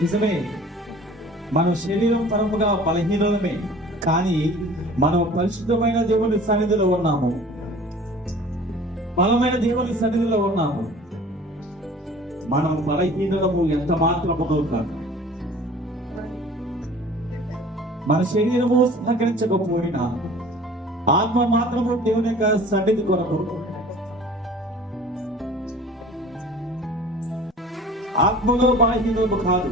నిజమే, మన శరీరం పరముగా బలహీనమే, కానీ మనం పరిశుద్ధమైన దేవుని సన్నిధిలో ఉన్నాము, బలమైన దేవుని సన్నిధిలో ఉన్నాము. మనం బలహీనము ఎంత మాత్రము కాదు. మన శరీరము సహకరించకపోయినా ఆత్మ మాత్రము దేవుని యొక్క సన్నిధి కొరకు, ఆత్మలో బలహీనము కాదు,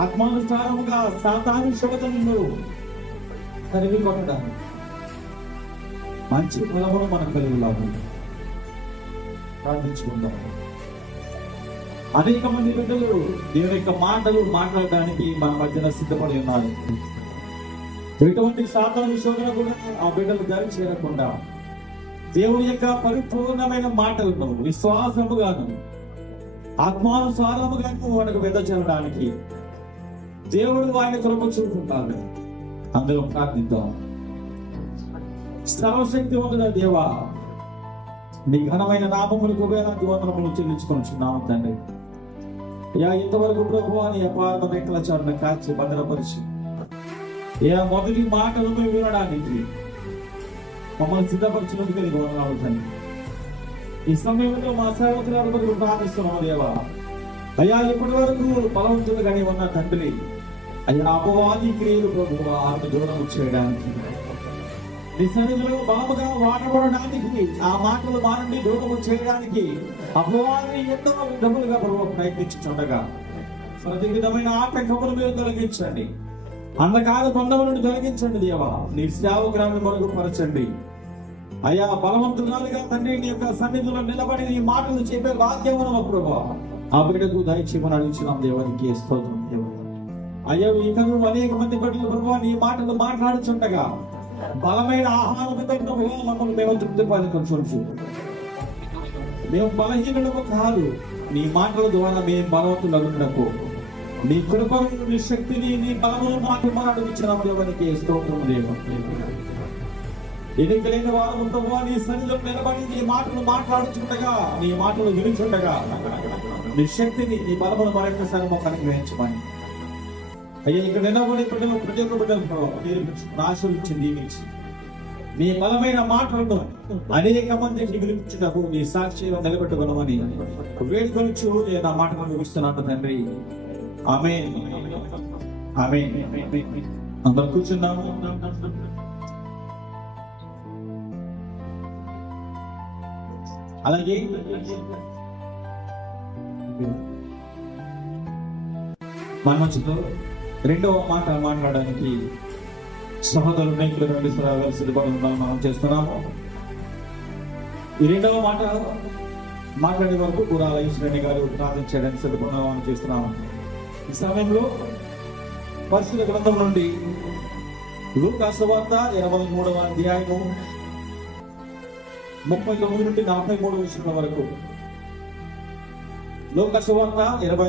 ఆత్మానుసారముగా సాతాను శోధనలు తరిమి కొట్టడానికి మంచి ఫలమును మనం కలిగిలాగా ప్రార్థించుకుందాం. అనేక మంది బిడ్డలు దేవుని యొక్క మాటలు మాట్లాడడానికి మన మధ్యన సిద్ధపడి ఉన్నారు. ఎటువంటి సాతాను శోధన కూడా ఆ బిడ్డలు దారి చేరకుండా దేవుని యొక్క పరిపూర్ణమైన మాటలను విశ్వాసముగాను ఆత్మానుసారముగాను మనకు వెదజల్లడానికి దేవుడు ఆయన కృప చూపుతాడు. అందరూ ప్రార్థిద్దాం. సర్వశక్తివంతుడ దేవా, నీ ఘనమైన నామములకు వేలాది వందనములు చెల్లించుకొనిచున్నాము తండ్రి. అయ్యా, ఇంతవరకు ప్రభువా నీ అపారమైన రెక్కల చాటున కాచి భద్రపరిచి మొదటి మాటలను వినడానికి మమ్మల్ని సిద్ధపరిచినందుకు నీకు వందనాలు తండ్రి. ఈ సమయంలో మా సేవకులను ప్రార్థిస్తున్నాము దేవా. అయ్యా, ఇప్పటి వరకు బలవంతులుగానే ఉన్న తండ్రి, అయ్యా అపవాది క్రియలు ప్రభువా ఆమె దూరం చేయడానికి, నీ సన్నిధిలో బలముగా వాడబడడానికి, ఆ మాటలు మానండి దూరము చేయడానికి అపవాదిని ఎంతో విధములుగా ప్రభు ప్రయత్నించుండగా ప్రతి విధమైన ఆటంకములు మీరు తొలగించండి, అంధకార బంధములను తొలగించండి దేవా. నీ సేవకులను మరుగుపరచండి అయ్యా. బలవంతురాలుగా తండ్రి నీ యొక్క సన్నిధిలో నిలబడి నీ మాటలు చెప్పే వాక్యమును ప్రభు ఆ బిడ్డకు దయచేయమని అడుగుతున్నాం దేవానికి స్తోత్రం దేవా. అయ్యా, ఇక అనేక మంది బిడ్డలు ప్రభు నీ మాటలు మాట్లాడుచుండగా బలమైన ఆహారంతో ప్రభు మమ్మల్ని మేము తృప్తిపరచు. మేము బలహీనము కాదు, నీ మాటల ద్వారా మేము బలవంతులకు నీ కృపను, నీ శక్తిని, నీ బలమును మాకు అడుగుతున్నాం దేవానికి స్తోత్రం దేవా. ఎన్నికలైన వారు ప్రభు నీ సన్నిధిలో నిలబడి నీ మాటలు మాట్లాడుచుండగా, నీ మాటలు వినుచుండగా నీ శక్తిని, నీ బలమును మరొకసారి మాకు అనుగ్రహించమని అయ్యా. ఇక్కడ నిలబడి బిడ్డలు ప్రతి ఒక్క బిడ్డలు మీరు ఆశీర్వదించి దీవించి నీ బలమైన మాటలను అనేక మందికి వినిపించుటకు నీ సాక్షిగా నిలబెట్టుకున్నామని వేడుకొనిచ్చు నేను ఆ మాటలు ముగిస్తున్నాను తండ్రి. ఆమేన్, ఆమేన్. అందరూ కూర్చున్నాము. అలాగే మన మధ్యలో రెండవ మాట మాట్లాడడానికి సహోదరుడు నేకులు రెండు సిద్ధపడి మనం చేస్తున్నాము. ఈ రెండవ మాట మాట్లాడే వరకు గురాల ఈశ్వరణి గారు ప్రార్థన చేయడానికి సిద్ధపడడం చేస్తున్నాము. ఈ సమయంలో పరిశుద్ధ గ్రంథం నుండి లూకా సువార్త 23వ అధ్యాయము 39 నుండి 43 వచనం వరకు. లూకా సువార్త 23